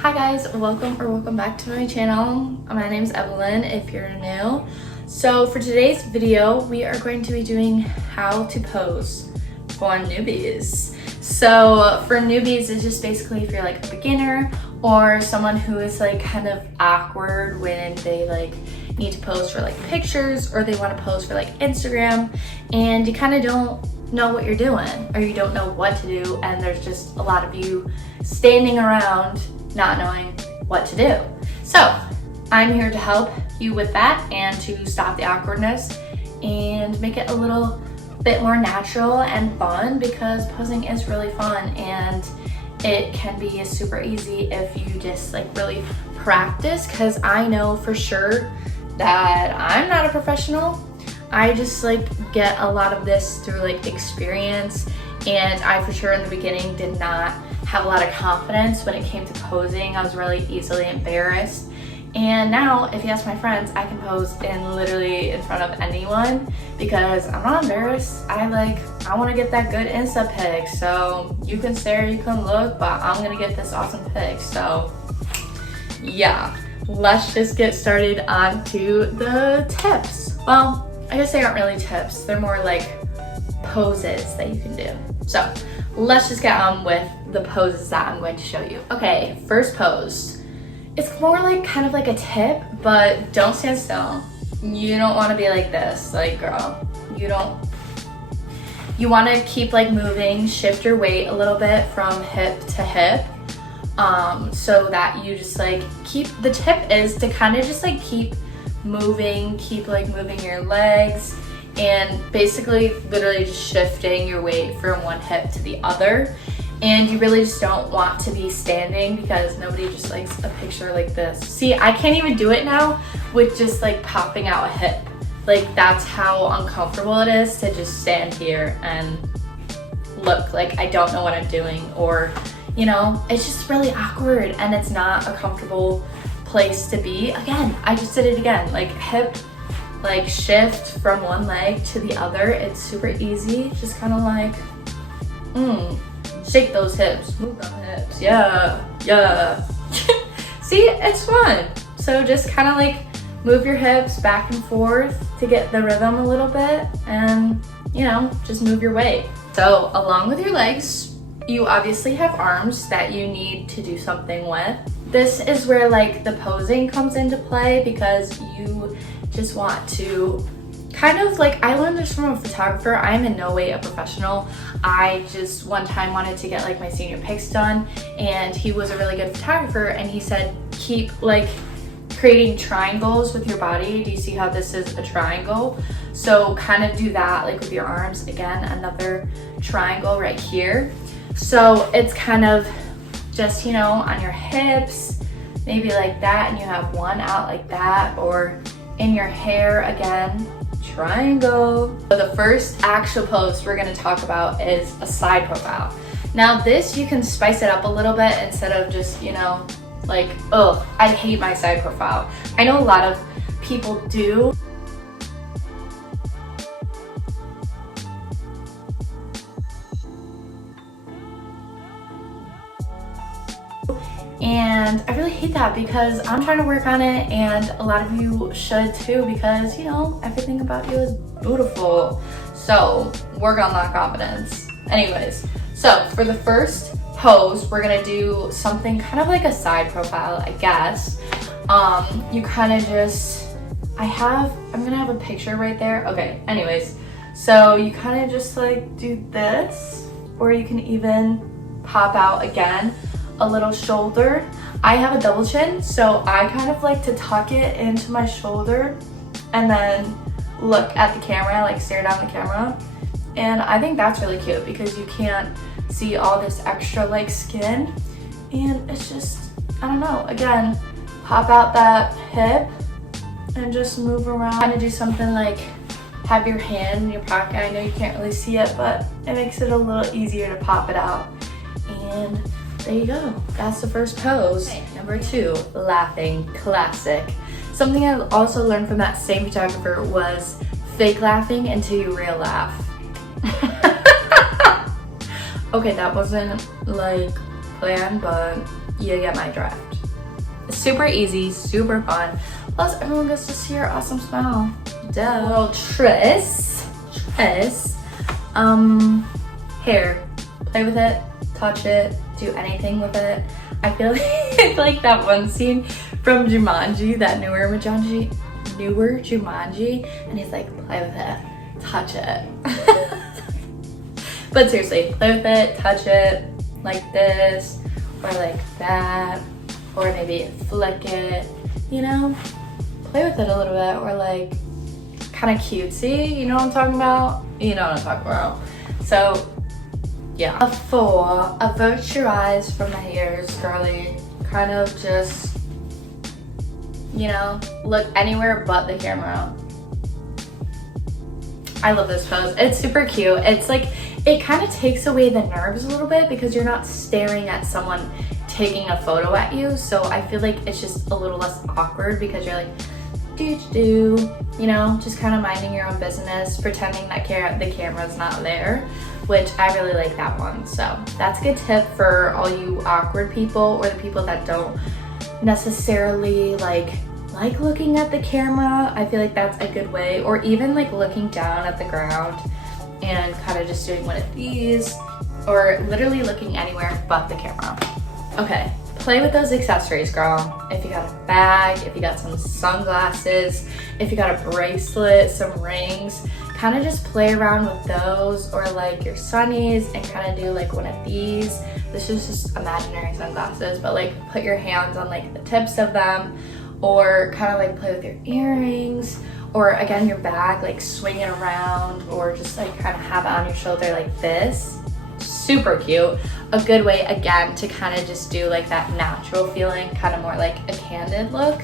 Hi guys, welcome back to my channel. My name is Evelyn if you're new. So for today's video, we are going to be doing how to pose for newbies. So for newbies, it's just basically if you're like a beginner or someone who is like kind of awkward when they like need to pose for like pictures or they want to pose for like Instagram and you kind of don't know what you're doing or you don't know what to do and there's just a lot of you standing around not knowing what to do. So I'm here to help you with that and to stop the awkwardness and make it a little bit more natural and fun because posing is really fun and it can be super easy if you just like really practice, because I know for sure that I'm not a professional. I just like get a lot of this through like experience, and I for sure in the beginning did not have a lot of confidence when it came to posing. I was really easily embarrassed. And now, if you ask my friends, I can pose literally in front of anyone because I'm not embarrassed. I want to get that good Insta pic. So you can stare, you can look, but I'm gonna get this awesome pic. So yeah, let's just get started on to the tips. Well, I guess they aren't really tips. They're more like poses that you can do. So let's just get on with the poses that I'm going to show you. Okay, first pose. It's more like kind of like a tip, but don't stand still. You don't want to be like this, like girl. You want to keep like moving, shift your weight a little bit from hip to hip, so that you just like the tip is to kind of just like keep moving your legs and basically literally just shifting your weight from one hip to the other. And you really just don't want to be standing because nobody just likes a picture like this. See, I can't even do it now with just like popping out a hip. Like that's how uncomfortable it is to just stand here and look like I don't know what I'm doing, or you know, it's just really awkward and it's not a comfortable place to be. Again, I just did it again, like hip, like shift from one leg to the other. It's super easy, just kind of like, shake those hips, move those hips, yeah. See, it's fun. So just kind of like move your hips back and forth to get the rhythm a little bit and, you know, just move your weight. So along with your legs, you obviously have arms that you need to do something with. This is where like the posing comes into play because you just want to kind of like, I learned this from a photographer. I am in no way a professional. I just one time wanted to get like my senior pics done and he was a really good photographer and he said keep like creating triangles with your body. Do you see how this is a triangle? So kind of do that like with your arms. Again, another triangle right here. So it's kind of just, you know, on your hips, maybe like that, and you have one out like that, or in your hair again, triangle. So the first actual pose we're gonna talk about is a side profile. Now this, you can spice it up a little bit instead of just, you know, like, oh, I hate my side profile. I know a lot of people do. And I really hate that because I'm trying to work on it and a lot of you should too because, you know, everything about you is beautiful. So work on that confidence. I'm for the first pose, we're gonna do something kind of like a side profile, I guess. You kind of just, I'm gonna have a picture right there. Okay, anyways, so you kind of just like do this, or you can even pop out again a little shoulder. I have a double chin, so I kind of like to tuck it into my shoulder and then look at the camera, like stare down the camera. And I think that's really cute because you can't see all this extra like skin, and it's just, I don't know, again, pop out that hip and just move around. Kind of do something like have your hand in your pocket. I know you can't really see it, but it makes it a little easier to pop it out. And there you go, that's the first pose. Okay, number 2, laughing, classic. Something I also learned from that same photographer was fake laughing until you real laugh. Okay, that wasn't like planned, but you get my drift. Super easy, super fun. Plus, everyone gets to see your awesome smile. Duh. Little Tris. Hair. Play with it, touch it, do anything with it. I feel like that one scene from Jumanji, that newer Jumanji, and he's like, play with it, touch it. But seriously, play with it, touch it, like this, or like that, or maybe flick it, you know? Play with it a little bit, or like kind of cutesy, you know what I'm talking about? You know what I'm talking about. So yeah. A 4, avert your eyes from the haters, girly. Kind of just, you know, look anywhere but the camera. I love this pose. It's super cute. It's like, it kind of takes away the nerves a little bit because you're not staring at someone taking a photo at you. So I feel like it's just a little less awkward because you're like, you know, just kind of minding your own business, pretending that the camera's not there, which I really like that one. So that's a good tip for all you awkward people or the people that don't necessarily like looking at the camera. I feel like that's a good way, or even like looking down at the ground and kind of just doing one of these, or literally looking anywhere but the camera. Okay, play with those accessories, girl. If you got a bag, if you got some sunglasses, if you got a bracelet, some rings, kind of just play around with those, or like your sunnies and kind of do like one of these. This is just imaginary sunglasses, but like put your hands on like the tips of them, or kind of like play with your earrings, or again your bag, like swing it around, or just like kind of have it on your shoulder like this. Super cute. A good way again to kind of just do like that natural feeling, kind of more like a candid look,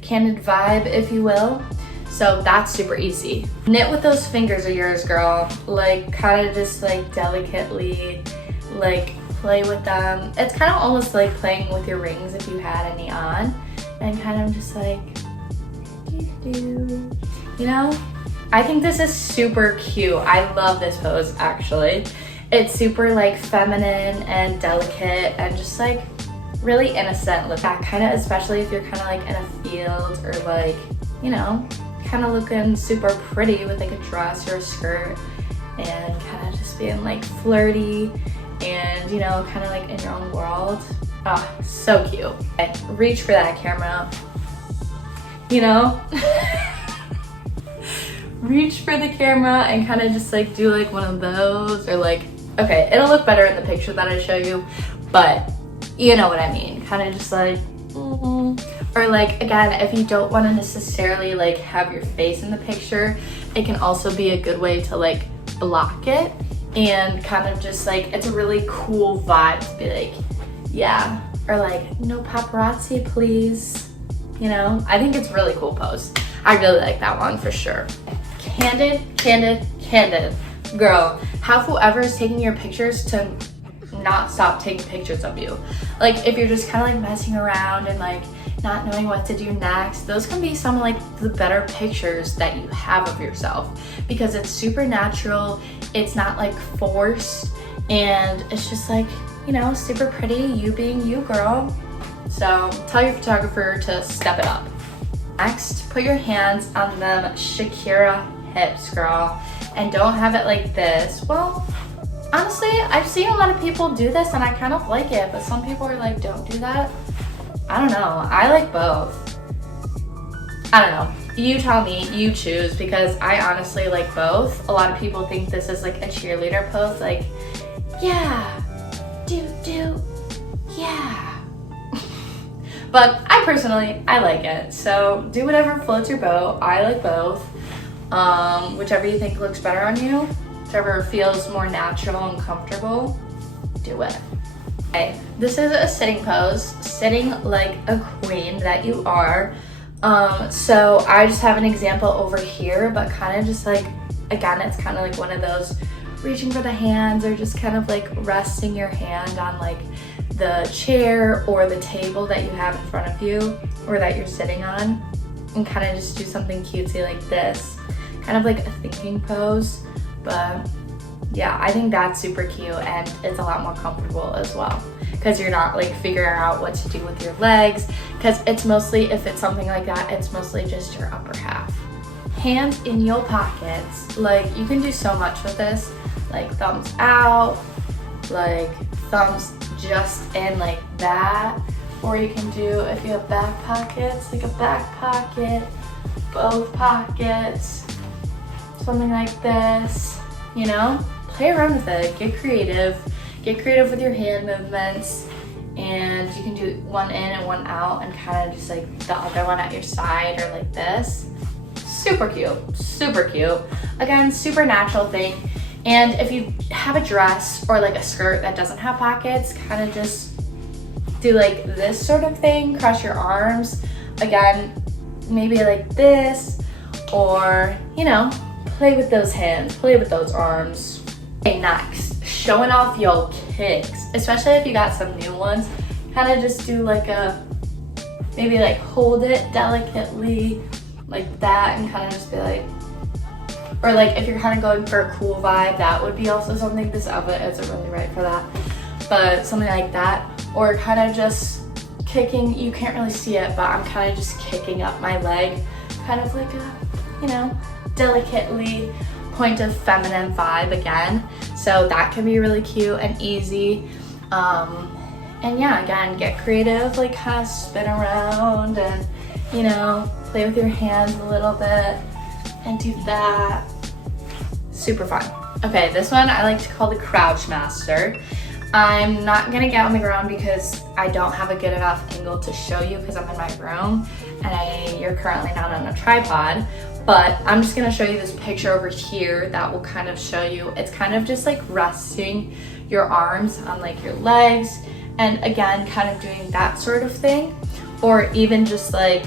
candid vibe, if you will. So that's super easy. Knit with those fingers of yours, girl. Like kind of just like delicately like play with them. It's kind of almost like playing with your rings if you had any on, and kind of just like you know? I think this is super cute. I love this pose actually. It's super like feminine and delicate and just like really innocent look. That kind of, especially if you're kind of like in a field or like, you know, kind of looking super pretty with like a dress or a skirt, and kind of just being like flirty and, you know, kind of like in your own world. Oh, so cute. Okay, reach for that camera, you know? Reach for the camera and kind of just like do like one of those, or like, okay, it'll look better in the picture that I show you, but you know what I mean. Kind of just like, or like, again, if you don't want to necessarily like have your face in the picture, it can also be a good way to like block it, and kind of just like, it's a really cool vibe to be like, yeah, or like, no paparazzi please, you know? I think it's a really cool pose. I really like that one for sure. Candid, candid, candid. Girl, have whoever is taking your pictures to not stop taking pictures of you. Like if you're just kind of like messing around and like not knowing what to do next, those can be some of like the better pictures that you have of yourself, because it's super natural, it's not like forced, and it's just like, you know, super pretty, you being you, girl. So tell your photographer to step it up. Next, put your hands on them Shakira hips, girl, and don't have it like this. Well, honestly, I've seen a lot of people do this and I kind of like it, but some people are like, don't do that. I don't know, I like both. I don't know, you tell me, you choose, because I honestly like both. A lot of people think this is like a cheerleader pose, like, yeah, yeah. But I personally, I like it. So do whatever floats your boat. I like both. Whichever you think looks better on you, whichever feels more natural and comfortable, do it. Okay, this is a sitting pose, sitting like a queen that you are. So I just have an example over here, but kind of just like, again, it's kind of like one of those reaching for the hands, or just kind of like resting your hand on like the chair or the table that you have in front of you, or that you're sitting on, and kind of just do something cutesy like this. Kind of like a thinking pose, but yeah, I think that's super cute, and it's a lot more comfortable as well because you're not like figuring out what to do with your legs, because it's mostly, if it's something like that, it's mostly just your upper half. Hands in your pockets. Like, you can do so much with this, like thumbs out, like thumbs just in like that, or you can do, if you have back pockets, like a back pocket, both pockets, something like this, you know? Play around with it, get creative with your hand movements, and you can do one in and one out and kind of just like the other one at your side or like this. Super cute, super cute. Again, super natural thing. And if you have a dress or like a skirt that doesn't have pockets, kind of just do like this sort of thing, cross your arms. Again, maybe like this, or, you know, play with those hands, play with those arms. Okay, next, showing off your kicks, especially if you got some new ones. Kind of just do like a, maybe like hold it delicately like that and kind of just be like, or like if you're kind of going for a cool vibe, that would be also something. This outfit isn't really right for that, but something like that. Or kind of just kicking, you can't really see it, but I'm kind of just kicking up my leg, kind of like a, you know, delicately point of feminine vibe again. So that can be really cute and easy. And yeah, again, get creative, like kind of spin around and, you know, play with your hands a little bit and do that. Super fun. Okay, this one I like to call the crouch master. I'm not gonna get on the ground because I don't have a good enough angle to show you because I'm in my room and you're currently not on a tripod, but I'm just gonna show you this picture over here that will kind of show you. It's kind of just like resting your arms on like your legs, and again, kind of doing that sort of thing, or even just like,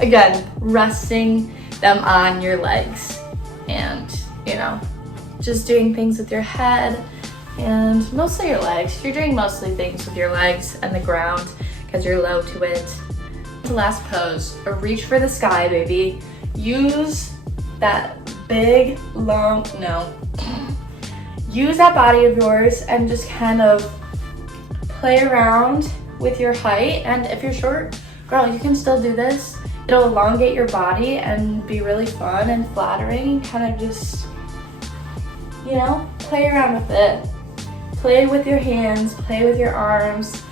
again, resting them on your legs and, you know, just doing things with your head and mostly your legs. You're doing mostly things with your legs and the ground because you're low to it. The last pose, a reach for the sky, baby. Use that big, long, no. Use that body of yours and just kind of play around with your height. And if you're short, girl, you can still do this. It'll elongate your body and be really fun and flattering. Kind of just, you know, play around with it. Play with your hands, play with your arms.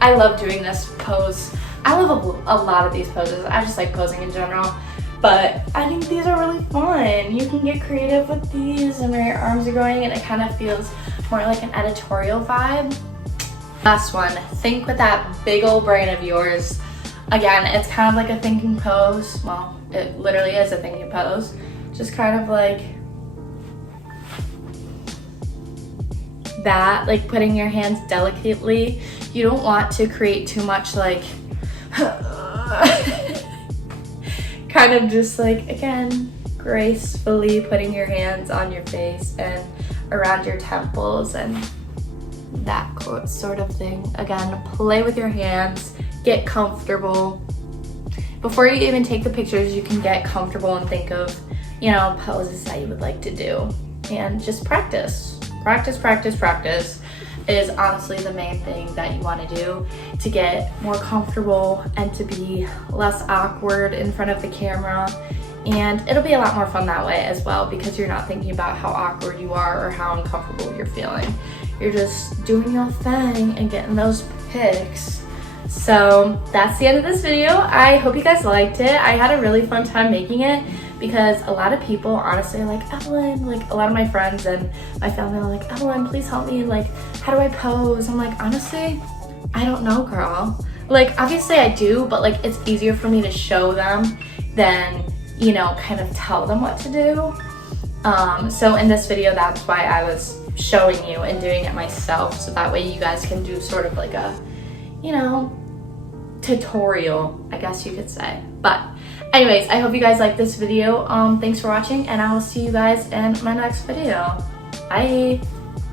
I love doing this pose. I love a lot of these poses. I just like posing in general, but I think these are really fun. You can get creative with these and where your arms are going, and it kind of feels more like an editorial vibe. Last one, think with that big old brain of yours. Again, it's kind of like a thinking pose. Well, it literally is a thinking pose. Just kind of like that, like putting your hands delicately. You don't want to create too much like kind of just like, again, gracefully putting your hands on your face and around your temples and that sort of thing. Again, play with your hands, get comfortable. Before you even take the pictures, you can get comfortable and think of, you know, poses that you would like to do, and just practice. Practice is honestly the main thing that you want to do to get more comfortable and to be less awkward in front of the camera. And it'll be a lot more fun that way as well, because you're not thinking about how awkward you are or how uncomfortable you're feeling. You're just doing your thing and getting those pics. So that's the end of this video. I hope you guys liked it. I had a really fun time making it because a lot of people honestly are like, Evelyn, like a lot of my friends and my family are like, Evelyn, please help me. Like, how do I pose? I'm like, honestly, I don't know, girl. Like, obviously I do, but like it's easier for me to show them than, you know, kind of tell them what to do. So in this video, that's why I was showing you and doing it myself, so that way you guys can do sort of like a, you know, tutorial, I guess you could say. But anyways, I hope you guys like this video. Thanks for watching, and I will see you guys in my next video. Bye.